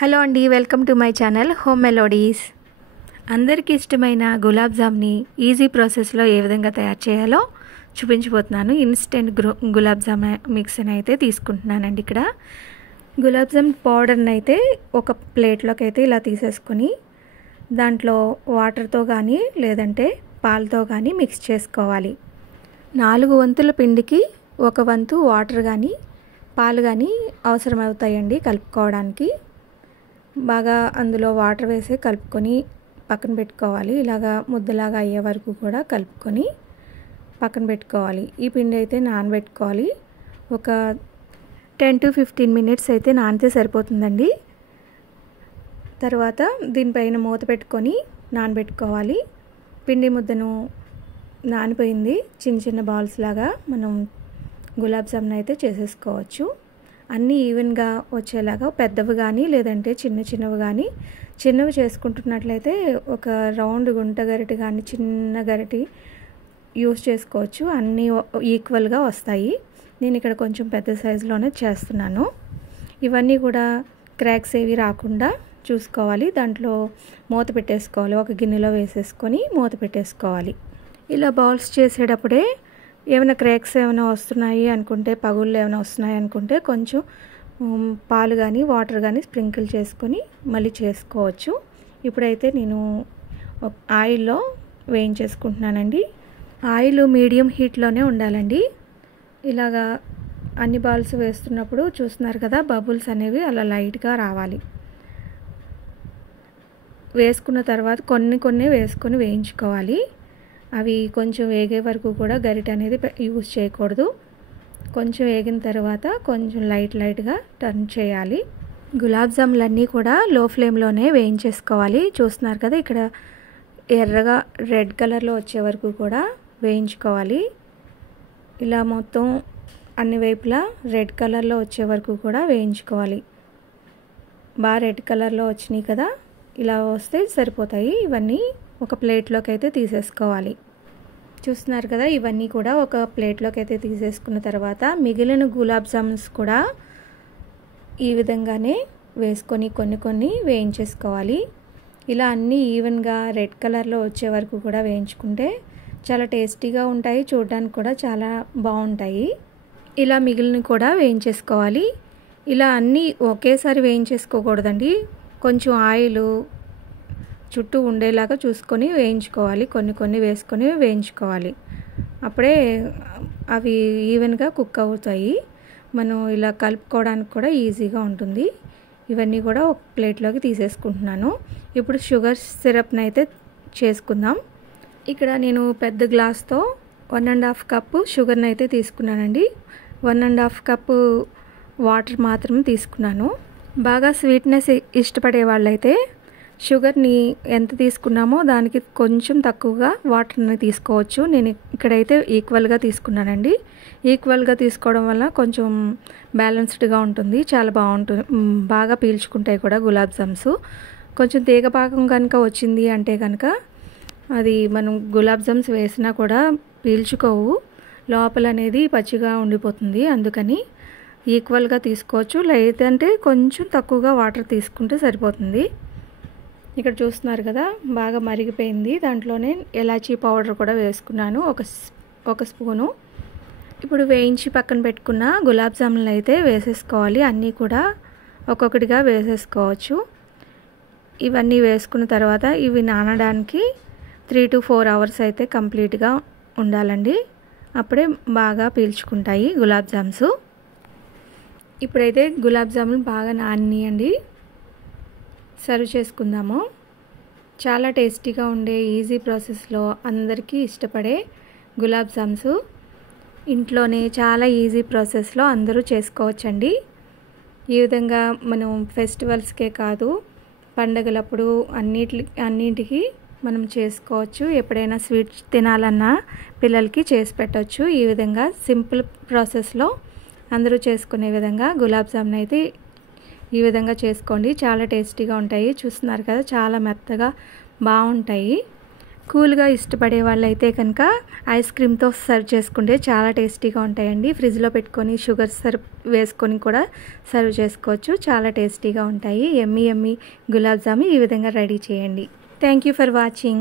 Hello అండి, welcome to my channel home melodies. అందరికీ ఇష్టమైన గులాబ్ జామ్ని ఈజీ ప్రాసెస్లో ఏ విధంగా తయారు చేయాలో చూపించబోతున్నాను. ఇన్స్టెంట్ గులాబ్ జామ్ మిక్స్ని అయితే తీసుకుంటున్నానండి. ఇక్కడ గులాబ్ జామ్ పౌడర్ని అయితే ఒక ప్లేట్లోకి అయితే ఇలా తీసేసుకొని దాంట్లో వాటర్తో కానీ లేదంటే పాలతో కానీ మిక్స్ చేసుకోవాలి. 4 వంతుల పిండికి 1 వంతు వాటర్ కానీ పాలు కానీ అవసరమవుతాయండి కలుపుకోవడానికి. బాగా అందులో వాటర్ వేసి కలుపుకొని పక్కన పెట్టుకోవాలి. ఇలాగా ముద్దలాగా అయ్యే వరకు కూడా కలుపుకొని పక్కన పెట్టుకోవాలి. ఈ పిండి అయితే నానబెట్టుకోవాలి. ఒక 10 to 15 మినిట్స్ అయితే నానితే సరిపోతుందండి. తర్వాత దీనిపైన మూత పెట్టుకొని నానబెట్టుకోవాలి. పిండి ముద్దను నానిపోయింది. చిన్న చిన్న బాల్స్ లాగా మనం గులాబ్ జామ్ని అయితే చేసేసుకోవచ్చు. అన్నీ ఈవెన్గా వచ్చేలాగా పెద్దవి కానీ లేదంటే చిన్నవి కానీ, చిన్నవి చేసుకుంటున్నట్లయితే ఒక రౌండ్ గుంట గరిటె కానీ చిన్న గరిటె యూస్ చేసుకోవచ్చు. అన్నీ ఈక్వల్గా వస్తాయి. నేను ఇక్కడ కొంచెం పెద్ద సైజులోనే చేస్తున్నాను. ఇవన్నీ కూడా క్రాక్స్ ఏవి రాకుండా చూసుకోవాలి. దాంట్లో మూత పెట్టేసుకోవాలి. ఒక గిన్నెలో వేసేసుకొని మూత పెట్టేసుకోవాలి. ఇలా బౌల్స్ చేసేటప్పుడే ఏమైనా క్రాక్స్ ఏమైనా వస్తున్నాయి అనుకుంటే, పగుళ్ళు ఏమైనా వస్తున్నాయి అనుకుంటే కొంచెం పాలు కానీ వాటర్ కానీ స్ప్రింకిల్ చేసుకొని మళ్ళీ చేసుకోవచ్చు. ఇప్పుడైతే నేను ఆయిల్లో వేయించేసుకుంటున్నానండి. ఆయిల్ మీడియం హీట్లోనే ఉండాలండి. ఇలాగా అన్ని బాల్స్ వేస్తున్నప్పుడు చూస్తున్నారు కదా, బబుల్స్ అనేవి అలా లైట్గా రావాలి. వేసుకున్న తర్వాత కొన్ని వేసుకొని వేయించుకోవాలి. అవి కొంచెం వేగే వరకు కూడా గరిటె అనేది యూజ్ చేయకూడదు. కొంచెం వేగిన తర్వాత కొంచెం లైట్గా టర్న్ చేయాలి. గులాబ్ జాములన్నీ కూడా లో ఫ్లేమ్లోనే వేయించేసుకోవాలి. చూస్తున్నారు కదా, ఇక్కడ ఎర్రగా రెడ్ కలర్లో వచ్చే వరకు కూడా వేయించుకోవాలి. ఇలా మొత్తం అన్ని వైపులా రెడ్ కలర్లో వచ్చే వరకు కూడా వేయించుకోవాలి. బాగా రెడ్ కలర్లో వచ్చినాయి కదా, ఇలా వస్తే సరిపోతాయి. ఇవన్నీ ఒక ప్లేట్లోకి అయితే తీసేసుకోవాలి. చూస్తున్నారు కదా, ఇవన్నీ కూడా ఒక ప్లేట్లోకి అయితే తీసేసుకున్న తర్వాత మిగిలిన గులాబ్ జామ్స్ కూడా ఈ విధంగానే వేసుకొని కొన్ని వేయించేసుకోవాలి. ఇలా అన్నీ ఈవెన్గా రెడ్ కలర్లో వచ్చే వరకు కూడా వేయించుకుంటే చాలా టేస్టీగా ఉంటాయి. చూడడానికి కూడా చాలా బాగుంటాయి. ఇలా మిగిలిన కూడా వేయించేసుకోవాలి. ఇలా అన్నీ ఒకేసారి వేయించేసుకోకూడదండి. కొంచెం ఆయిల్ చుట్టూ ఉండేలాగా చూసుకొని వేయించుకోవాలి. కొన్ని వేసుకొని వేయించుకోవాలి. అప్పుడే అవి ఈవెన్గా కుక్ అవుతాయి. మనం ఇలా కలుపుకోవడానికి కూడా ఈజీగా ఉంటుంది. ఇవన్నీ కూడా ఒక ప్లేట్లోకి తీసేసుకుంటున్నాను. ఇప్పుడు షుగర్ సిరప్ని అయితే చేసుకుందాం. ఇక్కడ నేను పెద్ద గ్లాస్తో 1.5 కప్పు షుగర్ని అయితే తీసుకున్నానండి. 1.5 కప్పు వాటర్ మాత్రమే తీసుకున్నాను. బాగా స్వీట్నెస్ ఇష్టపడే వాళ్ళైతే షుగర్ని ఎంత తీసుకున్నామో దానికి కొంచెం తక్కువగా వాటర్ని తీసుకోవచ్చు. నేను ఇక్కడైతే ఈక్వల్గా తీసుకున్నానండి. ఈక్వల్గా తీసుకోవడం వల్ల కొంచెం బ్యాలెన్స్డ్గా ఉంటుంది. చాలా బాగుంటుంది. బాగా పీల్చుకుంటాయి కూడా గులాబ్ జామ్స్. కొంచెం తీగ పాకం కనుక వచ్చింది అంటే కనుక అది మనం గులాబ్ జామ్స్ వేసినా కూడా పీల్చుకోవు. లోపల అనేది పచ్చిగా ఉండిపోతుంది. అందుకని ఈక్వల్గా తీసుకోవచ్చు. లేదంటే కొంచెం తక్కువగా వాటర్ తీసుకుంటే సరిపోతుంది. ఇక్కడ చూస్తున్నారు కదా, బాగా మరిగిపోయింది. దాంట్లోనే ఎలాచీ పౌడర్ కూడా వేసుకున్నాను, ఒక స్పూను. ఇప్పుడు వేయించి పక్కన పెట్టుకున్న గులాబ్ జాములు అయితే వేసేసుకోవాలి. అన్నీ కూడా ఒక్కొక్కటిగా వేసేసుకోవచ్చు. ఇవన్నీ వేసుకున్న తర్వాత ఇవి నానడానికి 3 to 4 అవర్స్ అయితే కంప్లీట్గా ఉండాలండి. అప్పుడే బాగా పీల్చుకుంటాయి గులాబ్ జామ్స్. ఇప్పుడైతే గులాబ్ జాములు బాగా నానియండి. సర్వ్ చేసుకుందాము. చాలా టేస్టీగా ఉండే ఈజీ ప్రాసెస్లో అందరికీ ఇష్టపడే గులాబ్ జామ్స్ ఇంట్లోనే చాలా ఈజీ ప్రాసెస్లో అందరూ చేసుకోవచ్చండి. ఈ విధంగా మనం ఫెస్టివల్స్కే కాదు, పండగలప్పుడు అన్నింటికి మనం చేసుకోవచ్చు. ఎప్పుడైనా స్వీట్స్ తినాలన్నా పిల్లలకి చేసి పెట్టవచ్చు. ఈ విధంగా సింపుల్ ప్రాసెస్లో అందరూ చేసుకునే విధంగా గులాబ్ జామ్ని అయితే ఈ విధంగా చేసుకోండి. చాలా టేస్టీగా ఉంటాయి. చూస్తున్నారు కదా, చాలా మెత్తగా బాగుంటాయి. కూల్గా ఇష్టపడే వాళ్ళైతే కనుక ఐస్ క్రీమ్తో సర్వ్ చేసుకుంటే చాలా టేస్టీగా ఉంటాయండి. ఫ్రిడ్జ్లో పెట్టుకొని షుగర్ వేసుకొని కూడా సర్వ్ చేసుకోవచ్చు. చాలా టేస్టీగా ఉంటాయి. యమ్మీ యమ్మీ గులాబ్ జామున్ ఈ విధంగా రెడీ చేయండి. Thank you for watching.